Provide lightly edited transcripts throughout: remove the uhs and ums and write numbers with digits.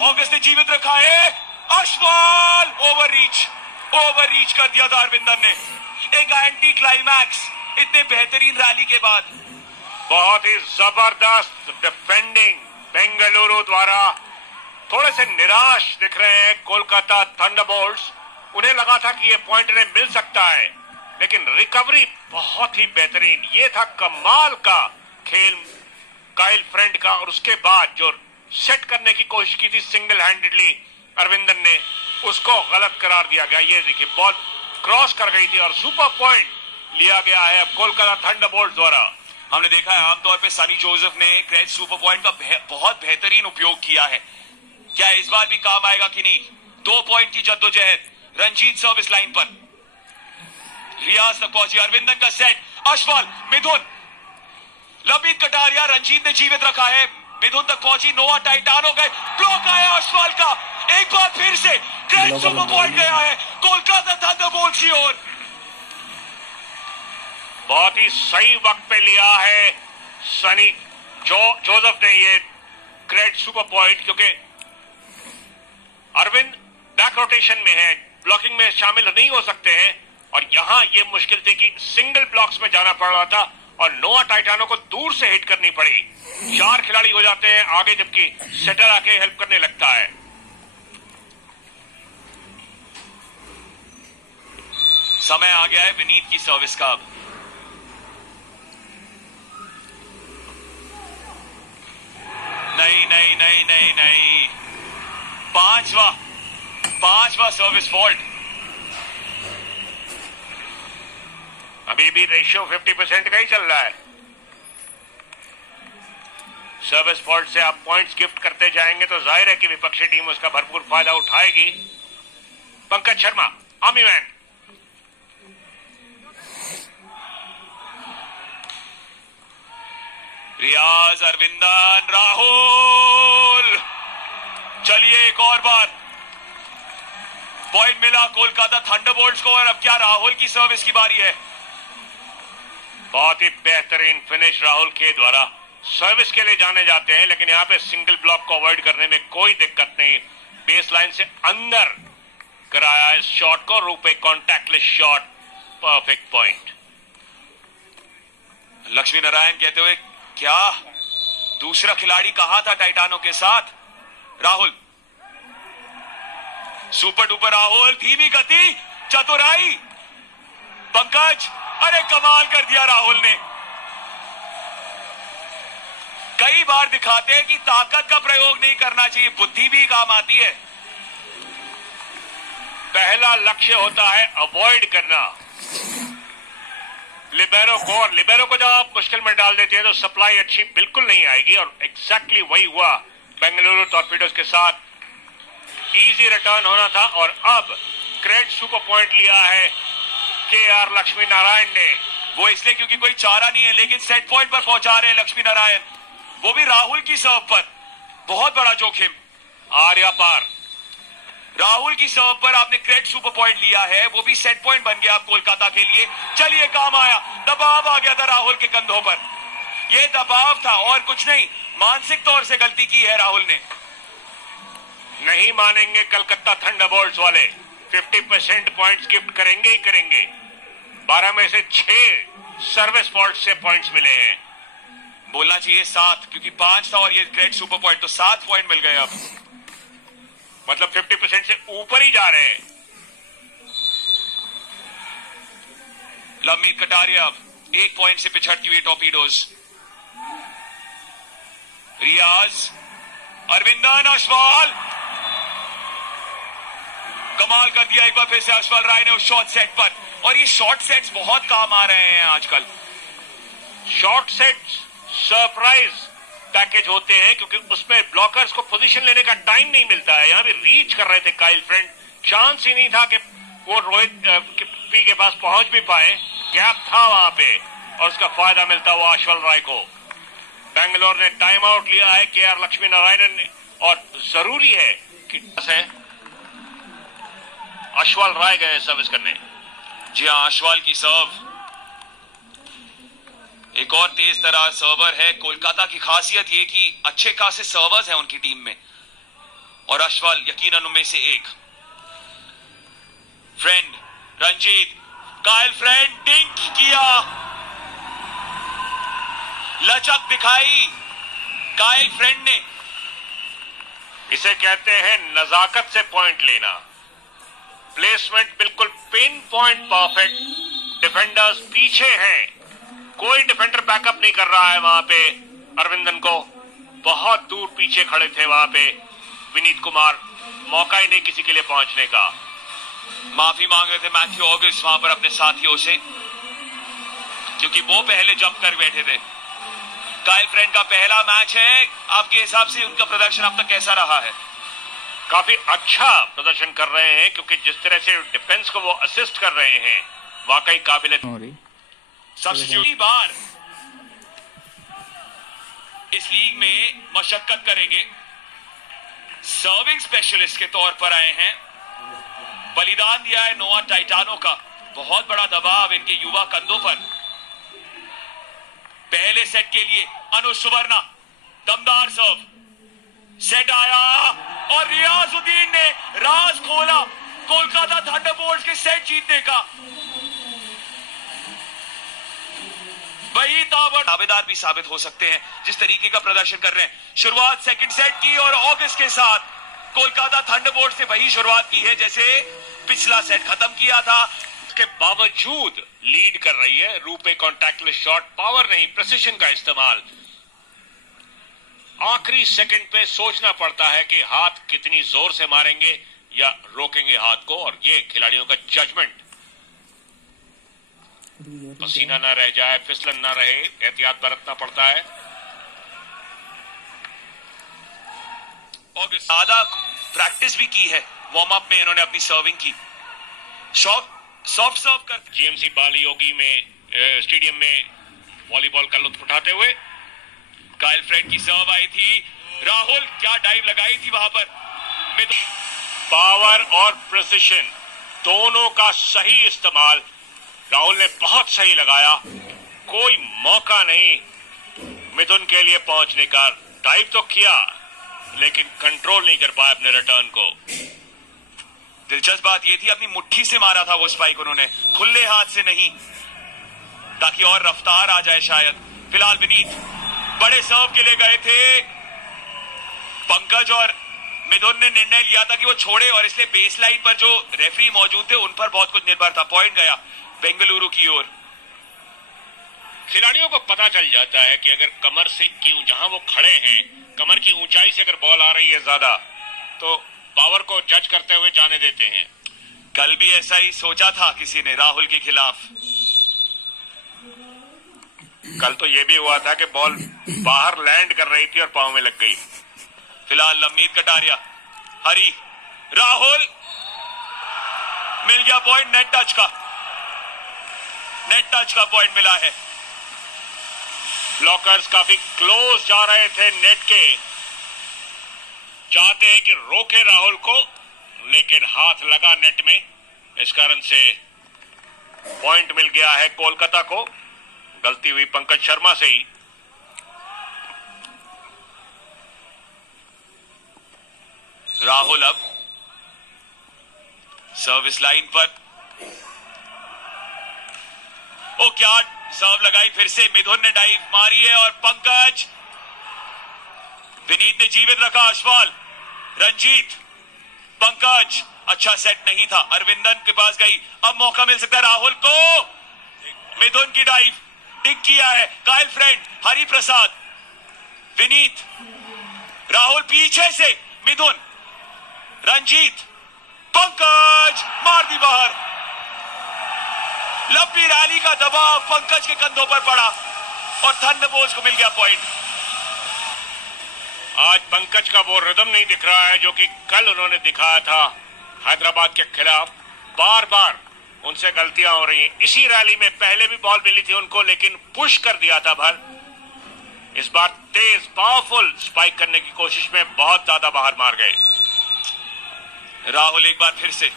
August ने जीवित रखा है। अश्वाल ओवर रीच कर दिया था अरविंदन ने। एक एंटी क्लाइमैक्स इतने बेहतरीन रैली के बाद। बहुत ही जबरदस्त डिफेंडिंग बेंगलुरु द्वारा। थोड़े से निराश दिख रहे हैं कोलकाता थंडरबोल्ट्स। उन्हें लगा था कि ये पॉइंट इन्हें मिल सकता है, लेकिन रिकवरी बहुत ही बेहतरीन। ये था कमाल का खेल काइल फ्रेंड का। और उसके बाद जो सेट करने की कोशिश की थी सिंगल हैंडेडली अरविंदन ने, उसको गलत करार दिया गया। ये देखिए बॉल क्रॉस कर गई थी और सुपर पॉइंट लिया गया है अब कोलकाता थंडरबोल्ट्स द्वारा। हमने देखा है आमतौर पे सनी जोसेफ ने क्रेज सुपर पॉइंट का बहुत बेहतरीन उपयोग किया है। क्या इस बार भी काम आएगा कि नहीं? 2 पॉइंट की जद्दोजहद। रंजीत सर्विस लाइन पर, रियाज तक पहुंची, अरविंदन का सेट, अश्वाल, मिथुन, लंबी कटारिया, रंजीत ने जीवित रखा है, मिथुन तक पहुंची, नोआ टाइटानो गए, ब्लॉक आया अश्वाल का। एक बार फिर से ग्रेट सुपर पॉइंट गया है कोलकाता थंडरबोल्ट्स की ओर। बहुत ही सही वक्त पे लिया है सनी जोसेफ ने ये ग्रेट सुपर पॉइंट, क्योंकि अरविंद बैक रोटेशन में है, ब्लॉकिंग में शामिल नहीं हो सकते हैं। और यहां ये मुश्किल थी कि सिंगल ब्लॉक्स में जाना पड़ रहा था और नोआ टाइटानो को दूर से हिट करनी पड़ी। 4 खिलाड़ी हो जाते हैं आगे, जबकि सेटर आके हेल्प करने लगता है। समय आ गया है विनीत की सर्विस का। अब नहीं, पांचवा सर्विस फॉल्ट। अभी भी रेशियो 50% का ही चल रहा है। सर्विस फॉल्ट से आप पॉइंट्स गिफ्ट करते जाएंगे तो जाहिर है कि विपक्षी टीम उसका भरपूर फायदा उठाएगी। पंकज शर्मा, आर्मी मैन, रियाज, अरविंदन, राहुल, चलिए एक और बार पॉइंट मिला कोलकाता थंडरबोल्ट्स को। और अब क्या राहुल की सर्विस की बारी है। बहुत ही बेहतरीन फिनिश राहुल के द्वारा। सर्विस के लिए जाने जाते हैं, लेकिन यहां पे सिंगल ब्लॉक को अवॉइड करने में कोई दिक्कत नहीं। बेस लाइन से अंदर कराया इस शॉट को, RuPay contactless shot, perfect point. Lakshmi Narayan कहते हुए, क्या दूसरा खिलाड़ी कहा था टाइटानो के साथ? राहुल, सुपर डुपर राहुल, धीमी गति, चतुराई, पंकज, अरे कमाल कर दिया राहुल ने। कई बार दिखाते हैं कि ताकत का प्रयोग नहीं करना चाहिए, बुद्धि भी काम आती है। पहला लक्ष्य होता है अवॉइड करना लिबेरो को, और लिबेरो को जब आप मुश्किल में डाल देते हैं तो सप्लाई अच्छी बिल्कुल नहीं आएगी। और एग्जैक्टली वही हुआ बेंगलुरु टॉर्पीडोज के साथ। इजी रिटर्न होना था और अब ग्रेट सुपर पॉइंट लिया है केआर लक्ष्मी नारायण ने। वो इसलिए क्योंकि कोई चारा नहीं है, लेकिन सेट पॉइंट पर पहुंचा रहे हैं लक्ष्मी नारायण, वो भी राहुल की सर्व पर। बहुत बड़ा जोखिम। आर्या पार, राहुल की सर्व पर आपने ग्रेट सुपर पॉइंट लिया है, वो भी सेट पॉइंट बन गया कोलकाता के लिए। चलिए काम आया, दबाव आ गया था राहुल के कंधों पर। यह दबाव था और कुछ नहीं, मानसिक तौर से गलती की है राहुल ने। नहीं मानेंगे कलकत्ता थंडरबोल्ट्स वाले, 50% पॉइंट्स गिफ्ट करेंगे ही करेंगे। 12 में से 6 सर्विस फॉल्ट से पॉइंट्स मिले हैं। बोलना चाहिए 7, क्योंकि 5 था और ये ग्रेट सुपर पॉइंट, तो 7 पॉइंट मिल गए। अब मतलब 50% से ऊपर ही जा रहे हैं। लंबी कटारिया अब 1 पॉइंट से पिछड़ती हुई टॉर्पीडोज। रियाज, अरविंदन, अश्वाल, कमाल कर दिया एक बार फिर से अश्वाल राय ने उस शॉर्ट सेट पर। और ये शॉर्ट सेट्स बहुत काम आ रहे हैं आजकल। शॉर्ट सेट्स सरप्राइज पैकेज होते हैं, क्योंकि उसमें ब्लॉकर्स को पोजीशन लेने का टाइम नहीं मिलता है। यहां भी रीच कर रहे थे काइल फ्रेंड, चांस ही नहीं था कि वो रोहित पी के पास पहुंच भी पाए। गैप था वहां पे और उसका फायदा मिलता हुआ अश्वल राय को। बेंगलोर ने टाइम आउट लिया है केआर लक्ष्मी नारायण ने, और जरूरी है कि अश्वल राय गए सर्विस करने। जी हाँ, अश्वाल की सर्व एक और तेज तरह सर्वर है। कोलकाता की खासियत ये कि अच्छे खासे सर्वर्स हैं उनकी टीम में। और अश्वल यकीनन उनमें से एक। फ्रेंड रंजीत, कायल फ्रेंड डिंक किया, लचक दिखाई कायल फ्रेंड ने। इसे कहते हैं नजाकत से पॉइंट लेना। प्लेसमेंट बिल्कुल पिन पॉइंट परफेक्ट। डिफेंडर्स पीछे हैं, कोई डिफेंडर बैकअप नहीं कर रहा है वहां पे अरविंदन को। बहुत दूर पीछे खड़े थे वहां पे विनीत कुमार, मौका ही नहीं किसी के लिए पहुंचने का। माफी मांग रहे थे मैथ्यू ऑगस्ट वहां पर अपने साथियों से, क्योंकि वो पहले जंप कर बैठे थे। कायल फ्रेंड का पहला मैच है, आपके हिसाब से उनका प्रदर्शन अब तक कैसा रहा है? काफी अच्छा प्रदर्शन कर रहे हैं, क्योंकि जिस तरह से डिफेंस को वो असिस्ट कर रहे हैं वाकई काबिल। सब्स्टिट्यूट बार इस लीग में मशक्कत करेंगे, सर्विंग स्पेशलिस्ट के तौर पर आए हैं। बलिदान दिया है नोआ टाइटानो का, बहुत बड़ा दबाव इनके युवा कंधों पर। पहले सेट के लिए अनुज सुवर्णा, दमदार सर्व, सेट आया और रियाजुद्दीन ने राज खोला कोलकाता थंडरबोल्ट्स के सेट जीतने का। वही दावेदार भी साबित हो सकते हैं जिस तरीके का प्रदर्शन कर रहे हैं। शुरुआत सेकंड सेट की और ऑगस्ट के साथ कोलकाता थंडरबोल्ट्स ने वही शुरुआत की है जैसे पिछला सेट खत्म किया था। के बावजूद लीड कर रही है। रूपे कॉन्टैक्टलेस शॉट, पावर नहीं प्रिसिशन का इस्तेमाल। आखिरी सेकंड पे सोचना पड़ता है कि हाथ कितनी जोर से मारेंगे या रोकेंगे हाथ को, और ये खिलाड़ियों का जजमेंट। पसीना ना रह जाए, फिसलन ना रहे, एहतियात बरतना पड़ता है। और ज्यादा प्रैक्टिस भी की है, वार्म अप में इन्होंने अपनी सर्विंग की। सॉफ्ट सर्व कर जीएमसी बाल योगी में स्टेडियम में वॉलीबॉल का लुत्फ उठाते हुए कायल फ्रेंड की सर्व आई थी। राहुल क्या डाइव लगाई थी वहां पर। पावर और प्रिसिशन दोनों का सही इस्तेमाल राहुल ने बहुत सही लगाया। कोई मौका नहीं मिथुन के लिए पहुंचने का। डाइव तो किया लेकिन कंट्रोल नहीं कर पाया अपने रिटर्न को। दिलचस्प बात यह थी अपनी मुट्ठी से मारा था वो स्पाइक उन्होंने, खुले हाथ से नहीं, ताकि और रफ्तार आ जाए शायद। फिलहाल विनीत बड़े सर्व के लिए गए थे। पंकज और मिथुन ने निर्णय लिया था कि वो छोड़े, और इसलिए बेस लाइन पर जो रेफरी मौजूद थे उन पर बहुत कुछ निर्भर था। पॉइंट गया बेंगलुरु की ओर। खिलाड़ियों को पता चल जाता है कि अगर कमर से जहां वो खड़े हैं कमर की ऊंचाई से अगर बॉल आ रही है ज्यादा, तो पावर को जज करते हुए जाने देते हैं। कल भी ऐसा ही सोचा था किसी ने राहुल के खिलाफ। कल तो ये भी हुआ था कि बॉल बाहर लैंड कर रही थी और पांव में लग गई। फिलहाल लंबीर कटारिया, हरी, राहुल, मिल गया पॉइंट। नेट टच का पॉइंट मिला है। ब्लॉकर्स काफी क्लोज जा रहे थे नेट के, चाहते हैं कि रोके राहुल को, लेकिन हाथ लगा नेट में, इस कारण से पॉइंट मिल गया है कोलकाता को। गलती हुई पंकज शर्मा से ही। राहुल अब सर्विस लाइन पर, ओ क्या सर्व लगाई फिर से। मिथुन ने डाइव मारी है और पंकज, विनीत ने जीवित रखा। अश्वल, रंजीत, पंकज, अच्छा सेट नहीं था। अरविंदन के पास गई, अब मौका मिल सकता है राहुल को। मिथुन की डाइव टिक किया है। कायल फ्रेंड, हरि प्रसाद, विनीत, राहुल पीछे से, मिथुन, रंजीत, पंकज, मार दी बाहर। लंबी रैली का दबाव पंकज के कंधों पर पड़ा और थंडरबोल्ट्स को मिल गया पॉइंट। आज पंकज का वो रिदम नहीं दिख रहा है जो कि कल उन्होंने दिखाया था हैदराबाद के खिलाफ। बार बार उनसे गलतियां हो रही हैं। इसी रैली में पहले भी बॉल मिली थी उनको, लेकिन पुश कर दिया था भर। इस बार तेज पावरफुल स्पाइक करने की कोशिश में बहुत ज्यादा बाहर मार गए। राहुल एक बार फिर से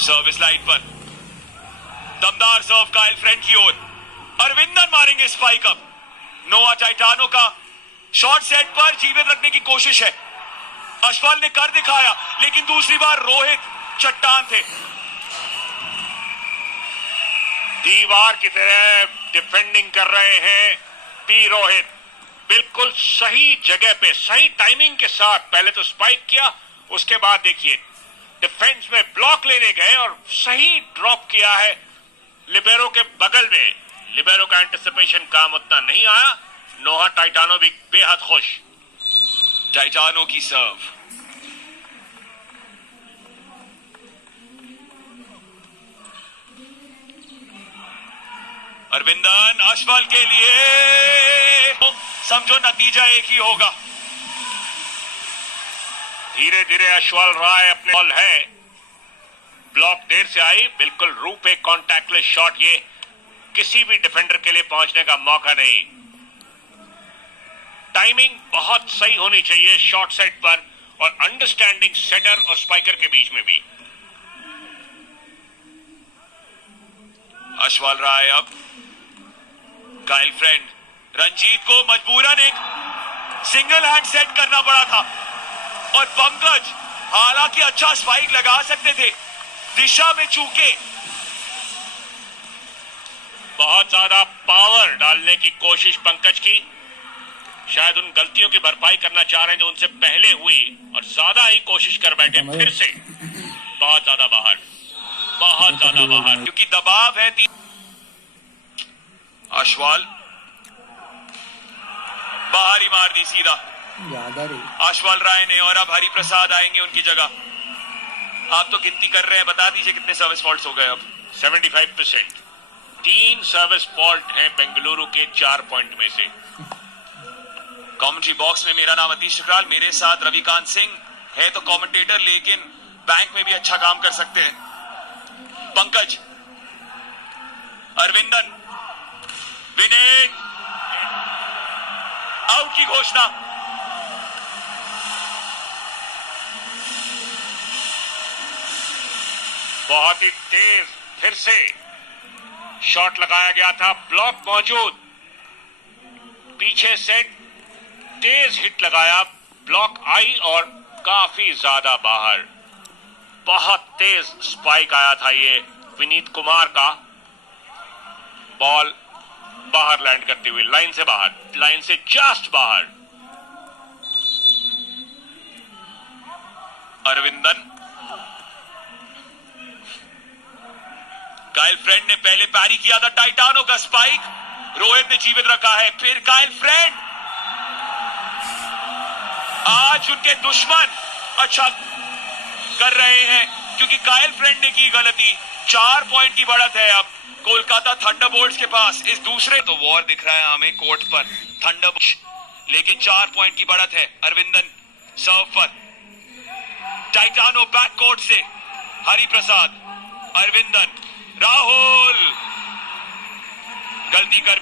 सर्विस लाइन पर, दमदार सर्व कायल फ्रेंड की ओर। अरविंदन मारेंगे स्पाइक। अब नोआ टाइटानो का शॉर्ट सेट पर जीवित रखने की कोशिश है। अश्वल ने कर दिखाया, लेकिन दूसरी बार रोहित चट्टान थे। दीवार की तरह डिफेंडिंग कर रहे हैं पी रोहित। बिल्कुल सही जगह पे सही टाइमिंग के साथ पहले तो स्पाइक किया, उसके बाद देखिए डिफेंस में ब्लॉक लेने गए और सही ड्रॉप किया है लिबेरो के बगल में। लिबेरो का एंटिसिपेशन काम उतना नहीं आया। नोहा टाइटानो भी बेहद खुश। टाइटानो की सर्व, अरविंदन अश्वल के लिए, तो समझो नतीजा एक ही होगा। धीरे धीरे अश्वल राय अपने बॉल है, ब्लॉक देर से आई, बिल्कुल रू पे कॉन्टैक्टलेस शॉट। ये किसी भी डिफेंडर के लिए पहुंचने का मौका नहीं। टाइमिंग बहुत सही होनी चाहिए शॉट सेट पर और अंडरस्टैंडिंग सेटर और स्पाइकर के बीच में भी। अश्वल राय अब काइल फ्रेंड, रंजीत को मजबूरन एक सिंगल हैंड सेट करना पड़ा था और पंकज हालांकि अच्छा स्पाइक लगा सकते थे, दिशा में चूके। बहुत ज्यादा पावर डालने की कोशिश पंकज की, शायद उन गलतियों की भरपाई करना चाह रहे हैं जो उनसे पहले हुई और ज्यादा ही कोशिश कर बैठे फिर से। बहुत ज्यादा बाहर, बहुत ज्यादा बाहर, क्योंकि दबाव है। अश्वल बाहर ही मार दी सीधा अश्वल राय ने, और अब हरिप्रसाद आएंगे उनकी जगह। आप तो गिनती कर रहे हैं, बता दीजिए कितने सर्विस फॉल्ट्स हो गए अब। 75%। 3 सर्विस फॉल्ट हैं बेंगलुरु के 4 पॉइंट में से। कमेंट्री बॉक्स में मेरा नाम अतीश टकराल, मेरे साथ रविकांत सिंह है तो कमेंटेटर, लेकिन बैंक में भी अच्छा काम कर सकते हैं। पंकज, अरविंदन, विनेत, आउट की घोषणा। बहुत ही तेज फिर से शॉट लगाया गया था, ब्लॉक मौजूद, पीछे से तेज हिट लगाया, ब्लॉक आई और काफी ज्यादा बाहर। बहुत तेज स्पाइक आया था ये विनीत कुमार का, बॉल बाहर लैंड करती हुई, लाइन से बाहर, लाइन से जस्ट बाहर। अरविंदन, काइल फ्रेंड ने पहले पैरी किया था, टाइटानो का स्पाइक रोहित ने जीवित रखा है। फिर काइल फ्रेंड, आज उनके दुश्मन अच्छा कर रहे हैं क्योंकि काइल फ्रेंड ने की गलती। 4 पॉइंट की बढ़त है अब कोलकाता थंडरबोल्ट्स के पास। इस दूसरे तो वॉर दिख रहा है हमें कोर्ट पर, थंडरबोल्ट्स, लेकिन 4 पॉइंट की बढ़त है। अरविंदन सर्व पर, टाइटानो बैक कोर्ट से, हरिप्रसाद, अरविंदन, राहुल गलती कर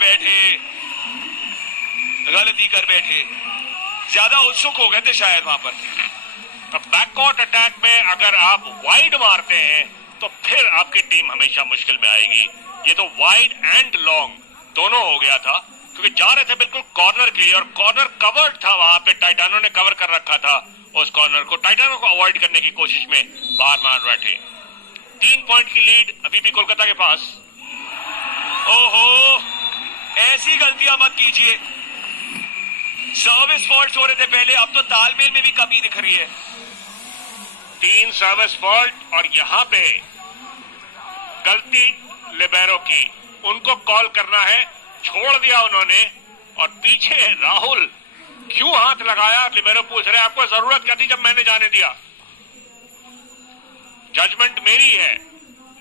बैठे, ज्यादा उत्सुक हो गए थे शायद वहां पर। अब बैककोर्ट अटैक में अगर आप वाइड मारते हैं तो फिर आपकी टीम हमेशा मुश्किल में आएगी। ये तो वाइड एंड लॉन्ग दोनों हो गया था क्योंकि जा रहे थे बिल्कुल कॉर्नर के लिए और कॉर्नर कवर्ड था, वहां पे टाइटानो ने कवर कर रखा था उस कॉर्नर को। टाइटानो को अवॉइड करने की कोशिश में बाहर मार बैठे। 3 पॉइंट की लीड अभी भी कोलकाता के पास। ओहो, ऐसी गलतियां मत कीजिए। सर्विस फॉल्ट हो रहे थे पहले, अब तो तालमेल में भी कमी दिख रही है। 3 सर्विस फॉल्ट और यहां पे गलती लिबेरो की, उनको कॉल करना है, छोड़ दिया उन्होंने। और पीछे राहुल क्यों हाथ लगाया, लिबेरो पूछ रहे आपको जरूरत क्या थी जब मैंने जाने दिया। जजमेंट मेरी है,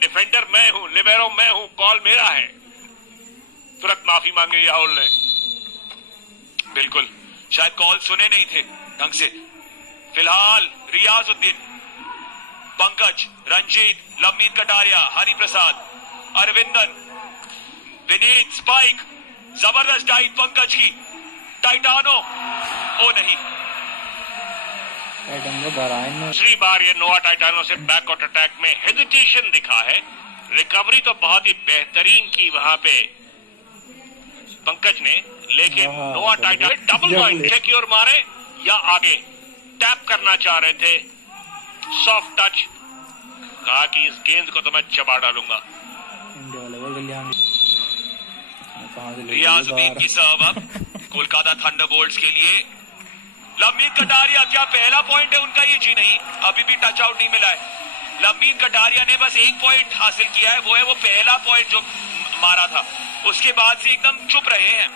डिफेंडर मैं हूं, लिबेरो मैं हूं, कॉल मेरा है। तुरंत माफी मांगी राहुल ने। बिल्कुल, शायद कॉल सुने नहीं थे ढंग से। फिलहाल रियाजुद्दीन, पंकज, रंजीत, लवमीत कटारिया, हरिप्रसाद, अरविंदन, विनीत, स्पाइक, जबरदस्त डाइव पंकज की, टाइटानो, ओ नहीं। दूसरी बार ये नोआ टाइटानो से बैकआउट अटैक में हेजिटेशन दिखा है। रिकवरी तो बहुत ही बेहतरीन की वहां पे पंकज ने, लेकिन नोआ टाइटानो डबल पॉइंट की ओर मारे या आगे, टैप करना चाह रहे थे, सॉफ्ट टच, कहा कि इस गेंद को तो मैं चबा डालूंगा। इंडिया वाले बोल गया कहां से रियाजुद्दीन की सर्व अब कोलकाता थंडरबोल्ट्स के लिए। लंबीन कटारिया, क्या पहला पॉइंट है उनका ये? जी नहीं, अभी भी टच आउट नहीं मिला है। लंबीन कटारिया ने बस एक पॉइंट हासिल किया है, वो है वो पहला पॉइंट जो मारा था, उसके बाद से एकदम चुप रहे हैं।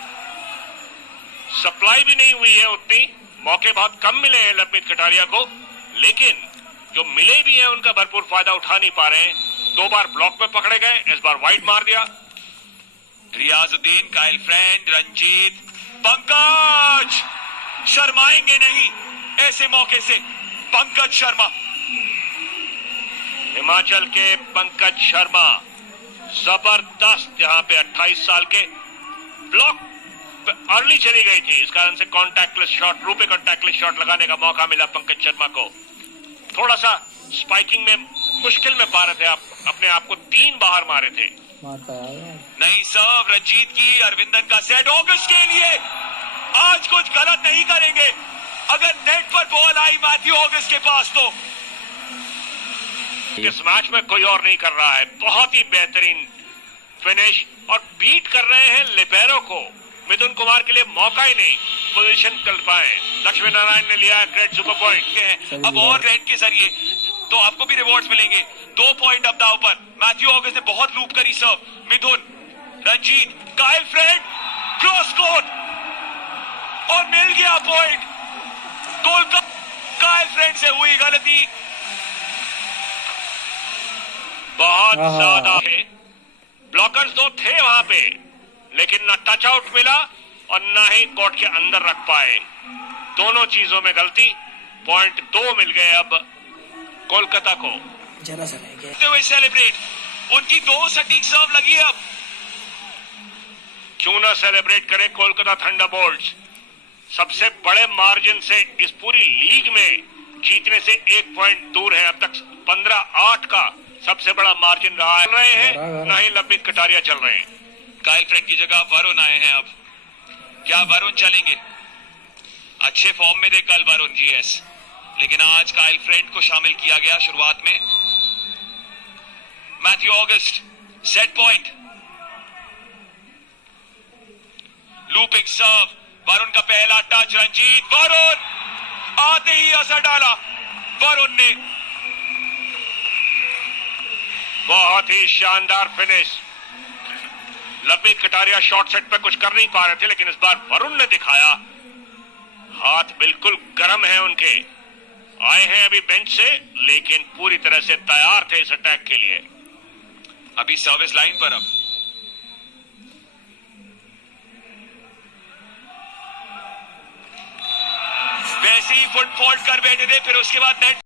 सप्लाई भी नहीं हुई है उतनी, मौके बहुत कम मिले हैं लंबीन कटारिया को, लेकिन जो मिले भी हैं उनका भरपूर फायदा उठा नहीं पा रहे हैं। 2 बार ब्लॉक में पकड़े गए, इस बार वाइड मार दिया। रियाजुद्दीन, काइल फ्रेंड, रंजीत, पंकज शर्माएंगे नहीं ऐसे मौके से। पंकज शर्मा, हिमाचल के पंकज शर्मा जबरदस्त, यहां पे 28 साल के, ब्लॉक अर्ली चली गई थी, इस कारण से कॉन्टैक्टलेस शॉट, रूपे कॉन्टैक्टलेस शॉट लगाने का मौका मिला पंकज शर्मा को। थोड़ा सा स्पाइकिंग में मुश्किल में पा रहे थे, आप अपने आप को 3 बाहर मारे थे। नहीं सर्व रंजीत की, अरविंदन का सेट ऑगस्ट के लिए। आज कुछ गलत नहीं करेंगे, अगर नेट पर बॉल आई मैथ्यू ऑगस्ट के पास तो। इस मैच में कोई और नहीं कर रहा है, बहुत ही बेहतरीन फिनिश, और बीट कर रहे हैं लिबेरो को। मिथुन कुमार के लिए मौका ही नहीं, पोजीशन कर पाए। लक्ष्मी नारायण ने लिया ग्रेट सुपर पॉइंट के, अब और ग्रेट के जरिए तो आपको भी रिवॉर्ड्स मिलेंगे। 2 पॉइंट अब दाव पर। मैथ्यू ऑगस्ट ने बहुत लूप करी serve. Mithun, Ranjit, Kyle friend, cross court और मिल गया पॉइंट। कोलकाता, काइल फ्रेंड से हुई गलती बहुत ज्यादा है। ब्लॉकर्स 2 थे वहां पे, लेकिन ना टच आउट मिला और ना ही कोर्ट के अंदर रख पाए। दोनों चीजों में गलती। पॉइंट 2 मिल गए अब कोलकाता को। जरा सा रह गया। करते हुए सेलिब्रेट, उनकी 2 सटीक सर्व लगी है अब। क्यों ना सेलिब्रेट करें कोलकाता थंडरबोल्ट्स। सबसे बड़े मार्जिन से इस पूरी लीग में जीतने से 1 पॉइंट दूर है। अब तक 15-8 का सबसे बड़ा मार्जिन रहा है। रहे हैं ना ही लंबीन कटारिया चल रहे हैं। काइल फ्रेंड की जगह वरुण आए हैं अब। क्या वरुण चलेंगे? अच्छे फॉर्म में थे कल वरुण जीएस, लेकिन आज काइल फ्रेंड को शामिल किया गया शुरुआत में। Matthew August, set point, looping serve, Varun का पहला टच, रंजीत, वरुण आते ही असर डाला वरुण ने। बहुत ही शानदार फिनिश। लंबीन कटारिया शॉर्ट सेट पे कुछ कर नहीं पा रहे थे, लेकिन इस बार वरुण ने दिखाया। हाथ बिल्कुल गर्म है उनके, आए हैं अभी बेंच से, लेकिन पूरी तरह से तैयार थे इस अटैक के लिए। अभी सर्विस लाइन पर अब वैसे ही फुट फॉल्ट कर बैठे थे, फिर उसके बाद नेट